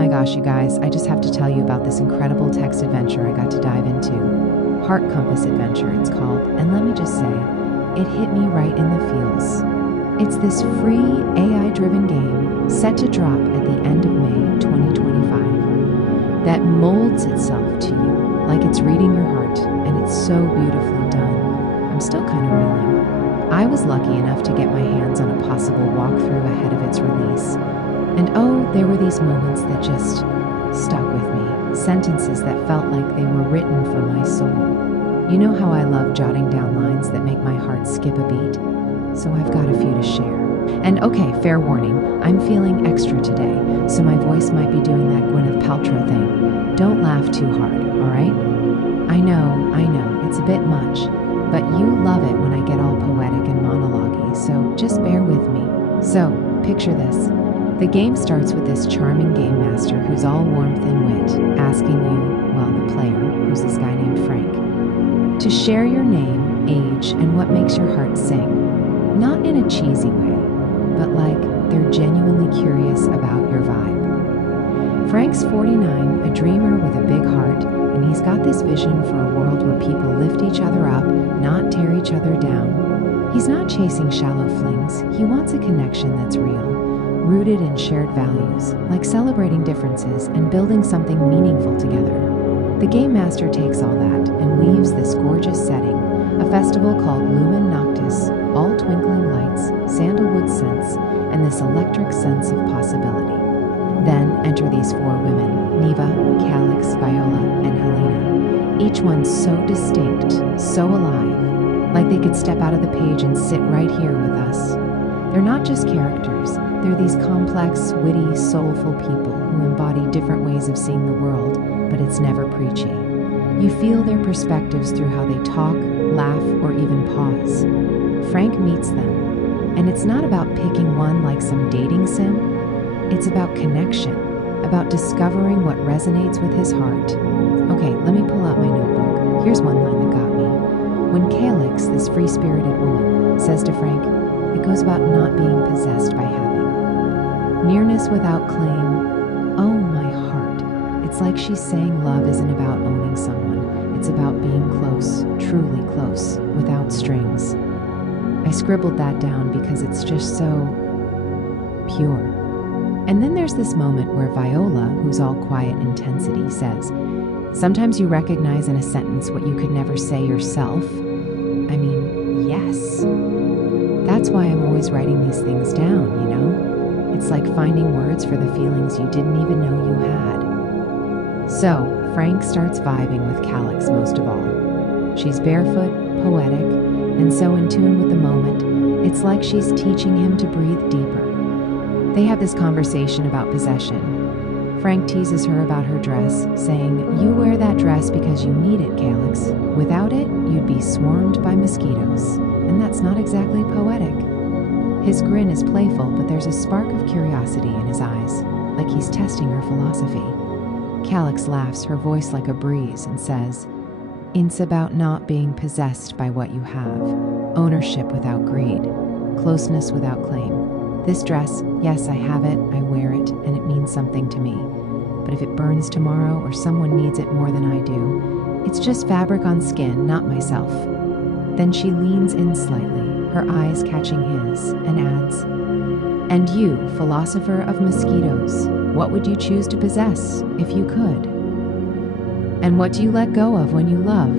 my gosh, you guys, I just have to tell you about this incredible text adventure I got to dive into. Heart Compass Adventure, it's called, and let me just say, it hit me right in the feels. It's this free AI-driven game set to drop at the end of May 2025 that molds itself to you like it's reading your heart, and it's so beautifully done. I'm still kind of reeling. I was lucky enough to get my hands on a possible walkthrough ahead of its release. And oh, there were these moments that just stuck with me. Sentences that felt like they were written for my soul. You know how I love jotting down lines that make my heart skip a beat? So I've got a few to share. And okay, fair warning, I'm feeling extra today, so my voice might be doing that Gwyneth Paltrow thing. Don't laugh too hard, alright? I know, it's a bit much, but you love it when I get all poetic and monologue-y, so just bear with me. So, picture this. The game starts with this charming game master who's all warmth and wit, asking you, well, the player, who's this guy named Frank, to share your name, age, and what makes your heart sing. Not in a cheesy way, but like they're genuinely curious about your vibe. Frank's 49, a dreamer with a big heart, and he's got this vision for a world where people lift each other up, not tear each other down. He's not chasing shallow flings. He wants a connection that's real, rooted in shared values, like celebrating differences and building something meaningful together. The Game Master takes all that and weaves this gorgeous setting, a festival called Lumen Noctis, all twinkling lights, sandalwood scents, and this electric sense of possibility. Then enter these four women, Neva, Calix, Viola, and Helena, each one so distinct, so alive, like they could step out of the page and sit right here with us. They're not just characters, they're these complex, witty, soulful people who embody different ways of seeing the world, but it's never preachy. You feel their perspectives through how they talk, laugh, or even pause. Frank meets them, and it's not about picking one like some dating sim. It's about connection, about discovering what resonates with his heart. Okay, let me pull out my notebook. Here's one line that got me. When Calix, this free-spirited woman, says to Frank, it goes about not being possessed by having. Nearness without claim. Oh, my heart. It's like she's saying love isn't about owning someone. It's about being close, truly close, without strings. I scribbled that down because it's just so pure. And then there's this moment where Viola, who's all quiet intensity, says, sometimes you recognize in a sentence what you could never say yourself. I mean, yes. That's why I'm always writing these things down, you know? It's like finding words for the feelings you didn't even know you had. So, Frank starts vibing with Calix most of all. She's barefoot, poetic, and so in tune with the moment, it's like she's teaching him to breathe deeper. They have this conversation about possession. Frank teases her about her dress, saying, you wear that dress because you need it, Calix. Without it, you'd be swarmed by mosquitoes. And that's not exactly poetic. His grin is playful, but there's a spark of curiosity in his eyes, like he's testing her philosophy. Calix laughs, her voice like a breeze, and says, it's about not being possessed by what you have, ownership without greed, closeness without claim. This dress, yes, I have it, I wear it, and it means something to me. But if it burns tomorrow or someone needs it more than I do, it's just fabric on skin, not myself. Then she leans in slightly, her eyes catching his, and adds, and you, philosopher of mosquitoes, what would you choose to possess if you could? And what do you let go of when you love?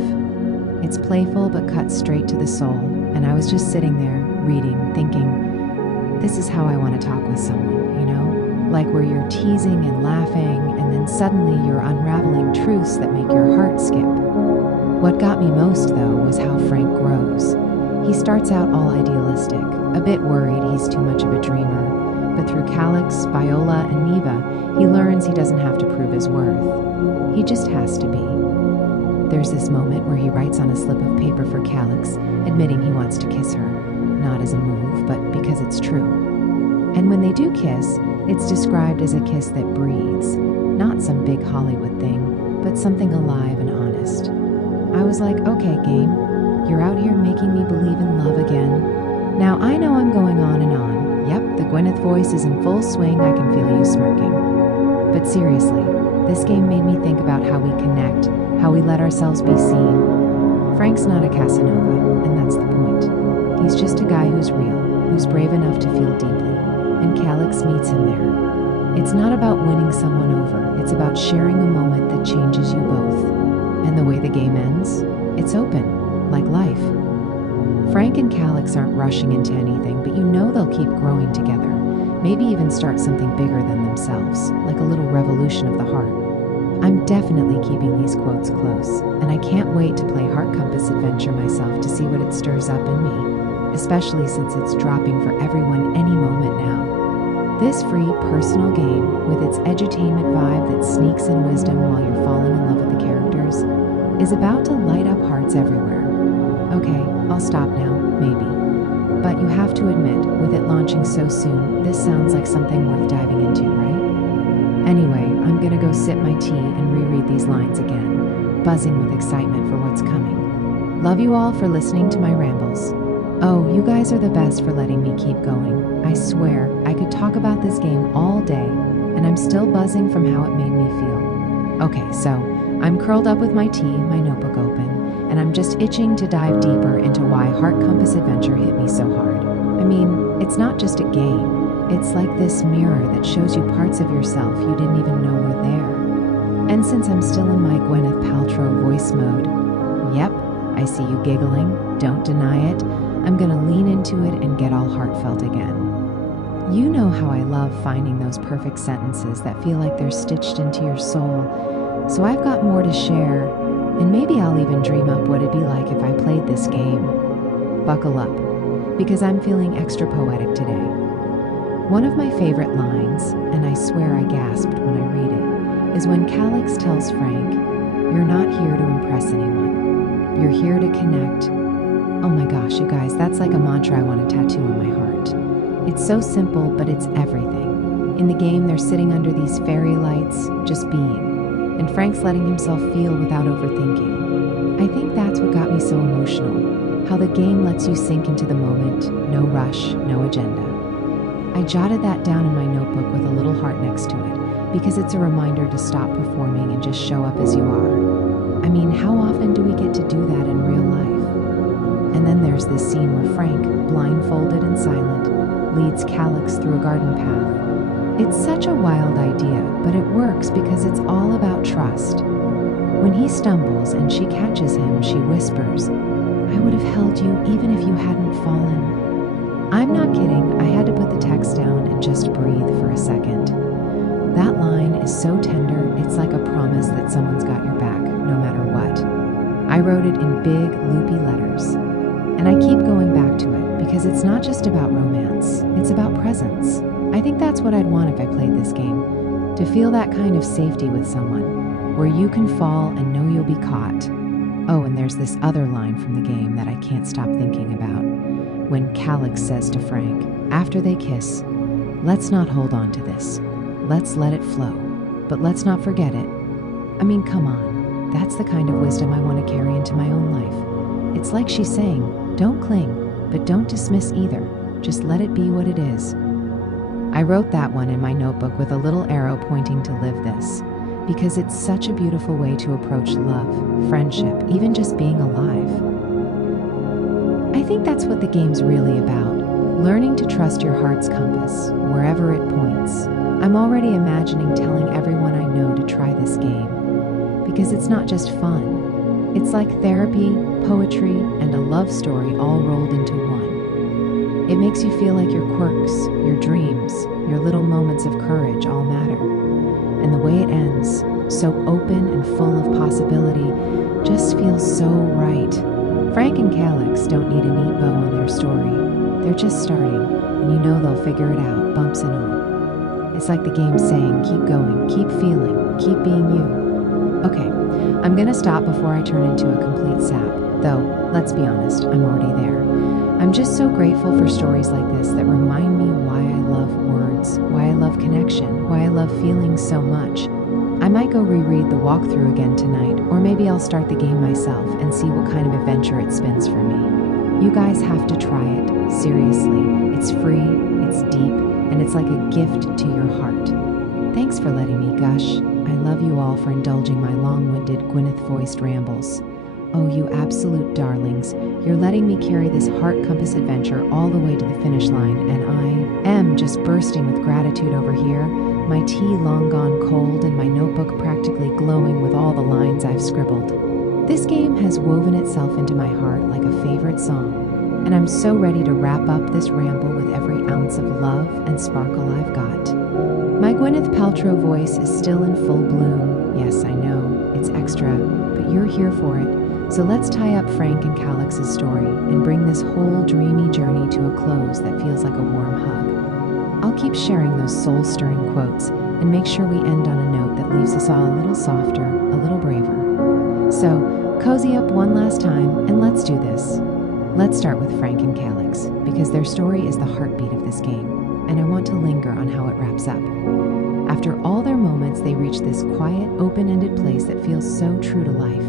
It's playful but cuts straight to the soul, and I was just sitting there, reading, thinking, this is how I want to talk with someone, you know? Like where you're teasing and laughing, and then suddenly you're unraveling truths that make your heart skip. What got me most, though, was how Frank grows. He starts out all idealistic, a bit worried he's too much of a dreamer, but through Calix, Viola, and Neva, he learns he doesn't have to prove his worth. He just has to be. There's this moment where he writes on a slip of paper for Calix, admitting he wants to kiss her, not as a move, but because it's true. And when they do kiss, it's described as a kiss that breathes, not some big Hollywood thing, but something alive and honest. I was like, okay, game, you're out here making me believe in love again. Now I know I'm going on and on. Yep, the Gwyneth voice is in full swing, I can feel you smirking. But seriously, this game made me think about how we connect, how we let ourselves be seen. Frank's not a Casanova, and that's the point. He's just a guy who's real, who's brave enough to feel deeply, and Calix meets him there. It's not about winning someone over, it's about sharing a moment that changes you both. And the way the game ends, it's open, like life. Frank and Calix aren't rushing into anything, but you know they'll keep growing together, maybe even start something bigger than themselves, like a little revolution of the heart. I'm definitely keeping these quotes close, and I can't wait to play Heart Compass Adventure myself to see what it stirs up in me, especially since it's dropping for everyone any moment now. This free, personal game, with its edutainment vibe that sneaks in wisdom while you're falling in love with the characters, is about to light up hearts everywhere. Okay, I'll stop now, maybe. But you have to admit, with it launching so soon, this sounds like something worth diving into, right? Anyway, I'm gonna go sip my tea and reread these lines again, buzzing with excitement for what's coming. Love you all for listening to my rambles. Oh, you guys are the best for letting me keep going. I swear, I could talk about this game all day, and I'm still buzzing from how it made me feel. Okay, so I'm curled up with my tea, my notebook open, and I'm just itching to dive deeper into why Heart Compass Adventure hit me so hard. I mean, it's not just a game. It's like this mirror that shows you parts of yourself you didn't even know were there. And since I'm still in my Gwyneth Paltrow voice mode, yep, I see you giggling, don't deny it, I'm gonna lean into it and get all heartfelt again. You know how I love finding those perfect sentences that feel like they're stitched into your soul, so I've got more to share, and maybe I'll even dream up what it'd be like if I played this game. Buckle up, because I'm feeling extra poetic today. One of my favorite lines, and I swear I gasped when I read it, is when Calix tells Frank, "You're not here to impress anyone. You're here to connect." Oh my gosh, you guys, that's like a mantra I want to tattoo on my heart. It's so simple, but it's everything. In the game, they're sitting under these fairy lights, just being, and Frank's letting himself feel without overthinking. I think that's what got me so emotional, how the game lets you sink into the moment, no rush, no agenda. I jotted that down in my notebook with a little heart next to it, because it's a reminder to stop performing and just show up as you are. I mean, how often do we get to do that in real life? And then there's this scene where Frank, blindfolded and silent, leads Calix through a garden path. It's such a wild idea, but it works because it's all about trust. When he stumbles and she catches him, she whispers, "I would have held you even if you hadn't fallen." I'm not kidding, I had to put the text down and just breathe for a second. That line is so tender, it's like a promise that someone's got your back, no matter what. I wrote it in big, loopy letters. And I keep going back to it because it's not just about romance, it's about presence. I think that's what I'd want if I played this game, to feel that kind of safety with someone, where you can fall and know you'll be caught. Oh, and there's this other line from the game that I can't stop thinking about, when Calix says to Frank, after they kiss, "Let's not hold on to this. Let's let it flow, but let's not forget it." I mean, come on, that's the kind of wisdom I want to carry into my own life. It's like she's saying, don't cling, but don't dismiss either. Just let it be what it is. I wrote that one in my notebook with a little arrow pointing to live this, because it's such a beautiful way to approach love, friendship, even just being alive. I think that's what the game's really about, learning to trust your heart's compass, wherever it points. I'm already imagining telling everyone I know to try this game, because it's not just fun. It's like therapy, poetry, and a love story all rolled into one. It makes you feel like your quirks, your dreams, your little moments of courage all matter. And the way it ends, so open and full of possibility, just feels so right. Frank and Calix don't need a neat bow on their story. They're just starting, and you know they'll figure it out, bumps and all. It's like the game saying, keep going, keep feeling, keep being you. Okay, I'm gonna stop before I turn into a complete sap, though, let's be honest, I'm already there. I'm just so grateful for stories like this that remind me why I love words, why I love connection, why I love feelings so much. I might go reread the walkthrough again tonight, or maybe I'll start the game myself and see what kind of adventure it spins for me. You guys have to try it, seriously. It's free, it's deep, and it's like a gift to your heart. Thanks for letting me gush. I love you all for indulging my long-winded Gwyneth-voiced rambles. Oh, you absolute darlings, you're letting me carry this heart compass adventure all the way to the finish line, and I am just bursting with gratitude over here, my tea long gone cold and my notebook practically glowing with all the lines I've scribbled. This game has woven itself into my heart like a favorite song, and I'm so ready to wrap up this ramble with every ounce of love and sparkle I've got. My Gwyneth Paltrow voice is still in full bloom. Yes, I know, it's extra, but you're here for it. So let's tie up Frank and Calix's story and bring this whole dreamy journey to a close that feels like a warm hug. I'll keep sharing those soul-stirring quotes and make sure we end on a note that leaves us all a little softer, a little braver. So, cozy up one last time and let's do this. Let's start with Frank and Calix, because their story is the heartbeat of this game, and I want to linger on how it wraps up. After all their moments, they reach this quiet, open-ended place that feels so true to life.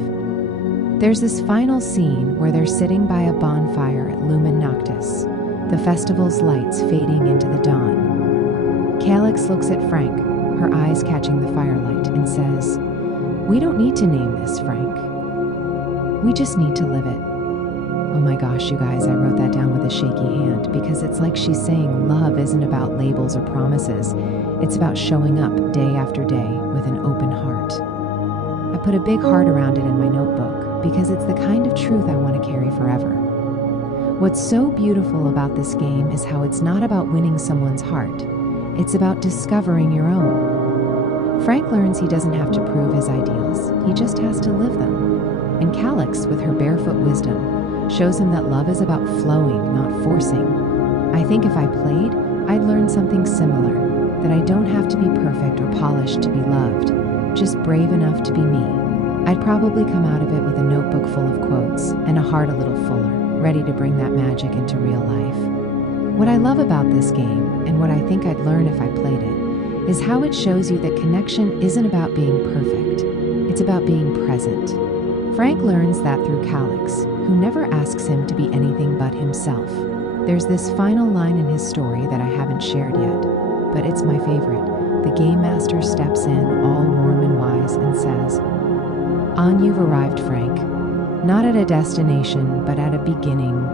There's this final scene where they're sitting by a bonfire at Lumen Noctis, the festival's lights fading into the dawn. Calix looks at Frank, her eyes catching the firelight, and says, "We don't need to name this, Frank. We just need to live it." Oh my gosh, you guys, I wrote that down with a shaky hand because it's like she's saying love isn't about labels or promises. It's about showing up day after day with an open heart. I put a big heart around it in my notebook because it's the kind of truth I want to carry forever. What's so beautiful about this game is how it's not about winning someone's heart. It's about discovering your own. Frank learns he doesn't have to prove his ideals. He just has to live them. And Calix, with her barefoot wisdom, shows him that love is about flowing, not forcing. I think if I played, I'd learn something similar, that I don't have to be perfect or polished to be loved, just brave enough to be me. I'd probably come out of it with a notebook full of quotes and a heart a little fuller, ready to bring that magic into real life. What I love about this game, and what I think I'd learn if I played it, is how it shows you that connection isn't about being perfect. It's about being present. Frank learns that through Calix, who never asks him to be anything but himself. There's this final line in his story that I haven't shared yet, but it's my favorite. The game master steps in, all warm and wise, and says, "On you've arrived, Frank. Not at a destination, but at a beginning."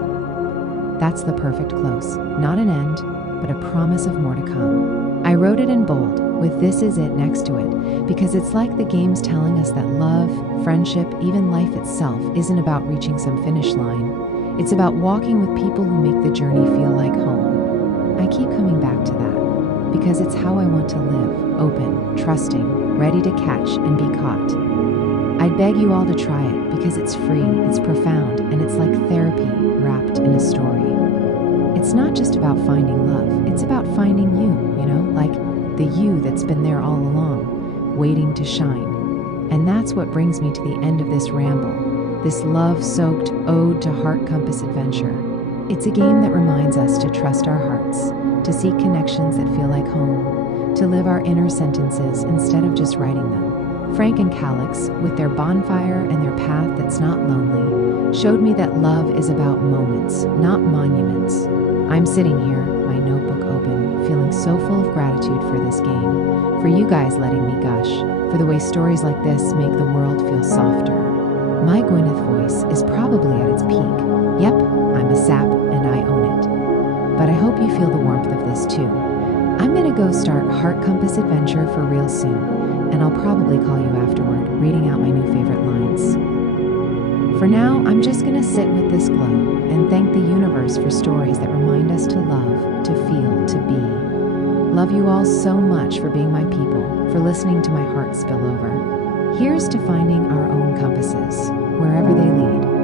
That's the perfect close. Not an end, but a promise of more to come. I wrote it in bold, with "This is it" next to it, because it's like the game's telling us that love, friendship, even life itself isn't about reaching some finish line. It's about walking with people who make the journey feel like home. I keep coming back to that, because it's how I want to live, open, trusting, ready to catch and be caught. I'd beg you all to try it, because it's free, it's profound, and it's like therapy wrapped in a story. It's not just about finding love, it's about finding you, like the you that's been there all along, waiting to shine. And that's what brings me to the end of this ramble, this love-soaked ode to Heart Compass adventure. It's a game that reminds us to trust our hearts, to seek connections that feel like home, to live our inner sentences instead of just writing them. Frank and Calix, with their bonfire and their path that's not lonely, showed me that love is about moments, not monuments. I'm sitting here, my notebook open, feeling so full of gratitude for this game, for you guys letting me gush, for the way stories like this make the world feel softer. My Gwyneth voice is probably at its peak. Yep, I'm a sap and I own it. But I hope you feel the warmth of this too. I'm gonna go start Heart Compass Adventure for real soon, and I'll probably call you afterward, reading out my new favorite lines. For now, I'm just gonna sit with this glow and thank the universe for stories that remind us to love, to feel, to be. Love you all so much for being my people, for listening to my heart spill over. Here's to finding our own compasses, wherever they lead.